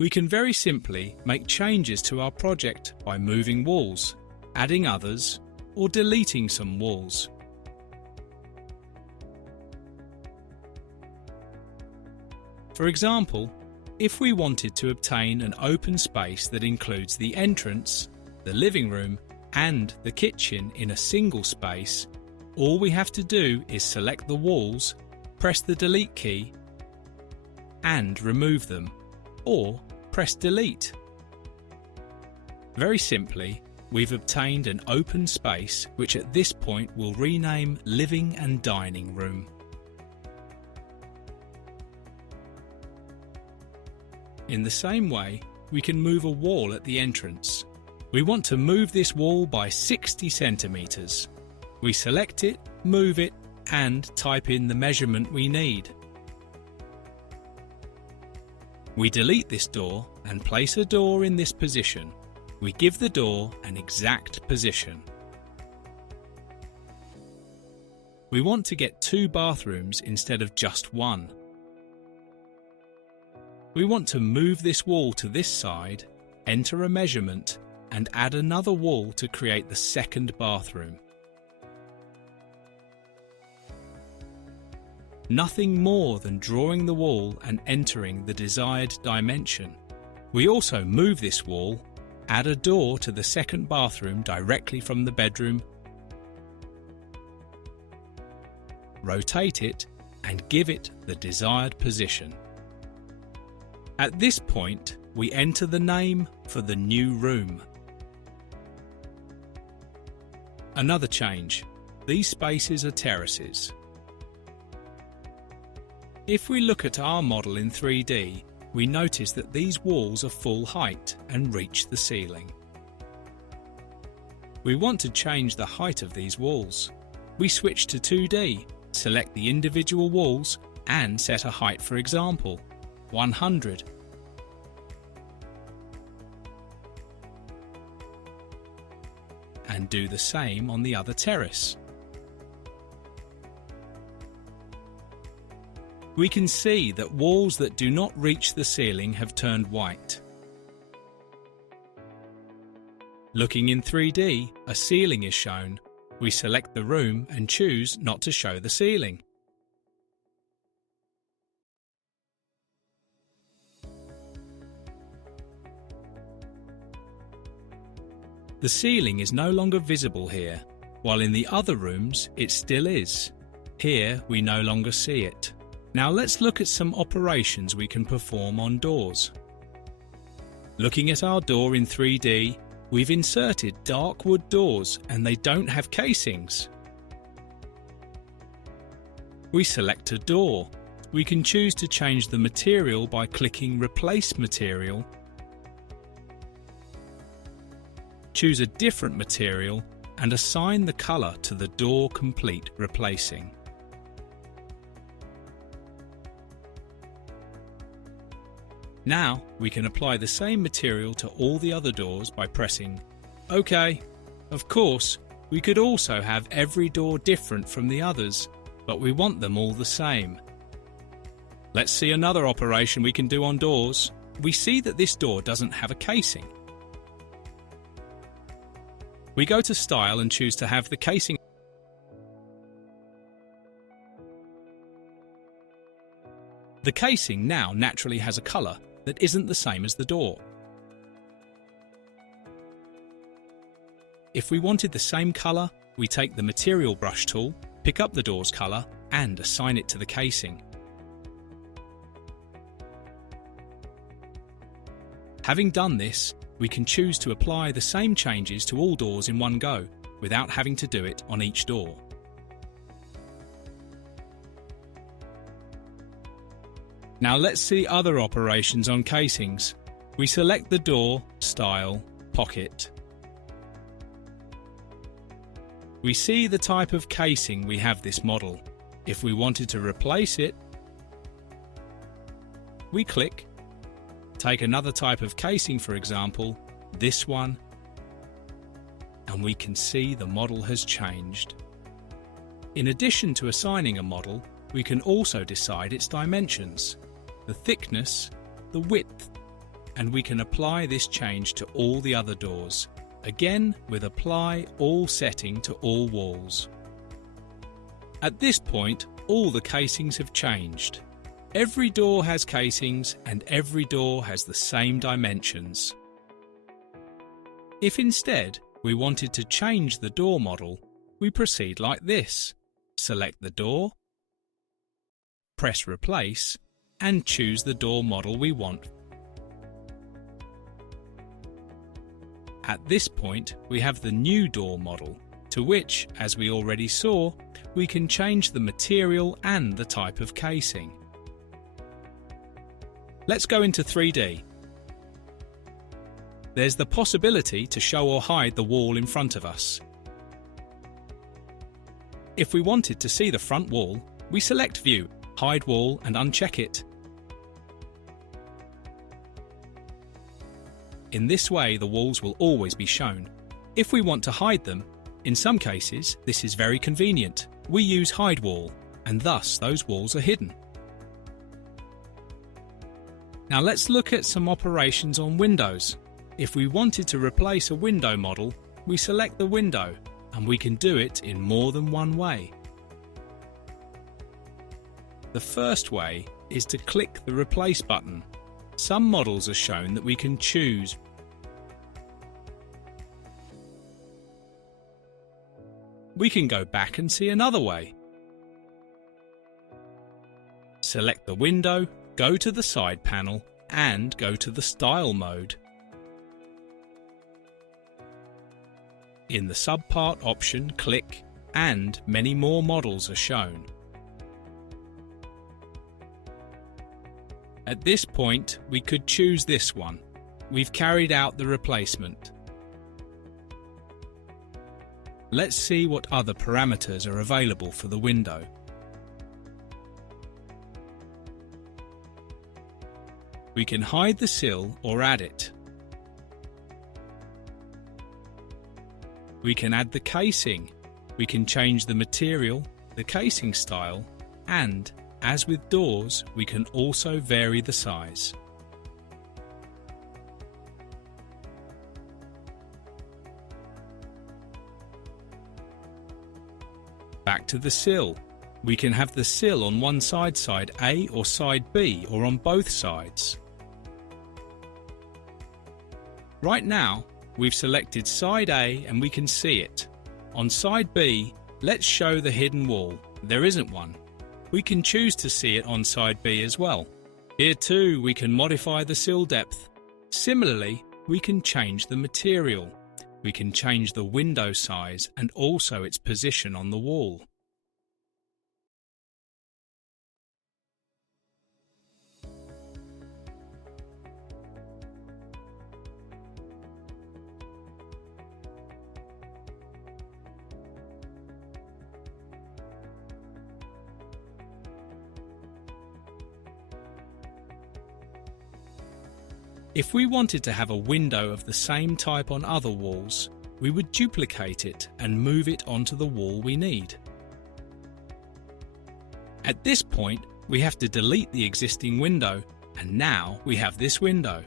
We can very simply make changes to our project by moving walls, adding others, or deleting some walls. For example, if we wanted to obtain an open space that includes the entrance, the living room, and the kitchen in a single space, all we have to do is select the walls, press the delete key, and remove them, or press delete. Very simply, we've obtained an open space which at this point we'll rename Living and Dining Room. In the same way, we can move a wall at the entrance. We want to move this wall by 60 centimeters. We select it, move it, and type in the measurement we need. We delete this door and place a door in this position. We give the door an exact position. We want to get 2 bathrooms instead of just 1. We want to move this wall to this side, enter a measurement, and add another wall to create the second bathroom. Nothing more than drawing the wall and entering the desired dimension. We also move this wall, add a door to the second bathroom directly from the bedroom, rotate it, and give it the desired position. At this point, we enter the name for the new room. Another change. These spaces are terraces. If we look at our model in 3D, we notice that these walls are full height and reach the ceiling. We want to change the height of these walls. We switch to 2D, select the individual walls and set a height, for example, 100. And do the same on the other terrace. We can see that walls that do not reach the ceiling have turned white. Looking in 3D, a ceiling is shown. We select the room and choose not to show the ceiling. The ceiling is no longer visible here, while in the other rooms it still is. Here we no longer see it. Now let's look at some operations we can perform on doors. Looking at our door in 3D, we've inserted dark wood doors and they don't have casings. We select a door. We can choose to change the material by clicking Replace Material. Choose a different material and assign the colour to the door complete replacing. Now we can apply the same material to all the other doors by pressing OK. Of course, we could also have every door different from the others, but we want them all the same. Let's see another operation we can do on doors. We see that this door doesn't have a casing. We go to Style and choose to have the casing. The casing now naturally has a colour that isn't the same as the door. If we wanted the same colour, we take the Material Brush tool, pick up the door's colour and assign it to the casing. Having done this, we can choose to apply the same changes to all doors in one go, without having to do it on each door. Now let's see other operations on casings. We select the door, Style, Pocket. We see the type of casing we have this model. If we wanted to replace it, we click. Take another type of casing, for example, this one, and we can see the model has changed. In addition to assigning a model, we can also decide its dimensions, the thickness, the width, and we can apply this change to all the other doors, again with Apply All setting to all walls. At this point, all the casings have changed. Every door has casings and every door has the same dimensions. If instead we wanted to change the door model, we proceed like this. Select the door, press Replace, and choose the door model we want. At this point, we have the new door model, to which, as we already saw, we can change the material and the type of casing. Let's go into 3D. There's the possibility to show or hide the wall in front of us. If we wanted to see the front wall, we select View, Hide Wall and uncheck it. In this way, the walls will always be shown. If we want to hide them, in some cases this is very convenient. We use Hide Wall, and thus those walls are hidden. Now let's look at some operations on windows. If we wanted to replace a window model, we select the window, and we can do it in more than one way. The first way is to click the Replace button. Some models are shown that we can choose. We can go back and see another way. Select the window, go to the side panel, and go to the Style mode. In the subpart option, click, and many more models are shown. At this point, we could choose this one. We've carried out the replacement. Let's see what other parameters are available for the window. We can hide the sill or add it. We can add the casing. We can change the material, the casing style, and, as with doors, we can also vary the size. Back to the sill. We can have the sill on one side, side A, or side B, or on both sides. Right now, we've selected side A and we can see it. On side B, let's show the hidden wall. There isn't one. We can choose to see it on side B as well. Here too, we can modify the sill depth. Similarly, we can change the material. We can change the window size and also its position on the wall. If we wanted to have a window of the same type on other walls, we would duplicate it and move it onto the wall we need. At this point, we have to delete the existing window, and now we have this window.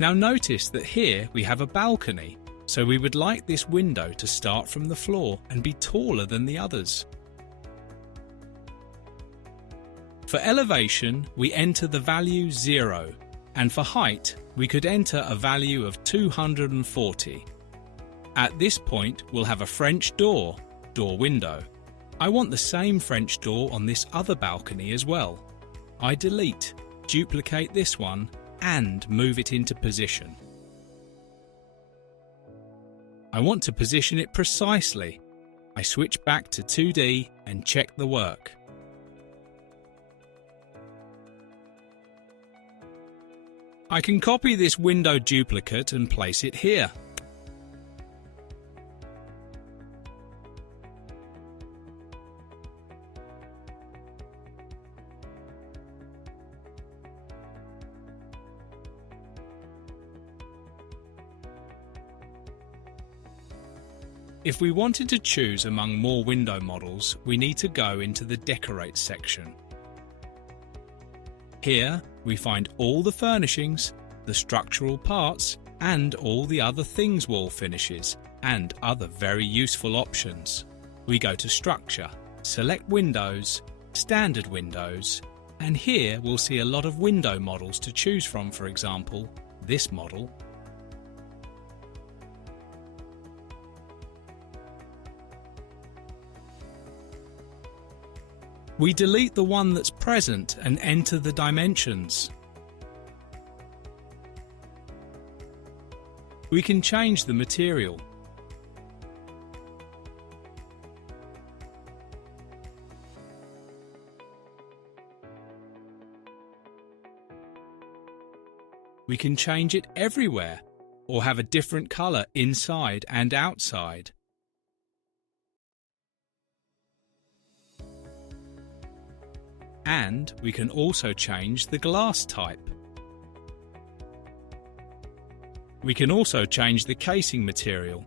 Now notice that here we have a balcony, so we would like this window to start from the floor and be taller than the others. For elevation, we enter the value 0, and for height, we could enter a value of 240. At this point, we'll have a French door window. I want the same French door on this other balcony as well. I delete, duplicate this one, and move it into position. I want to position it precisely. I switch back to 2D and check the work. I can copy this window duplicate and place it here. If we wanted to choose among more window models, we need to go into the Decorate section. Here we find all the furnishings, the structural parts, and all the other things wall finishes and other very useful options. We go to Structure, select Windows, Standard Windows, and here we'll see a lot of window models to choose from, for example, this model. We delete the one that's present and enter the dimensions. We can change the material. We can change it everywhere, or have a different color inside and outside. And we can also change the glass type. We can also change the casing material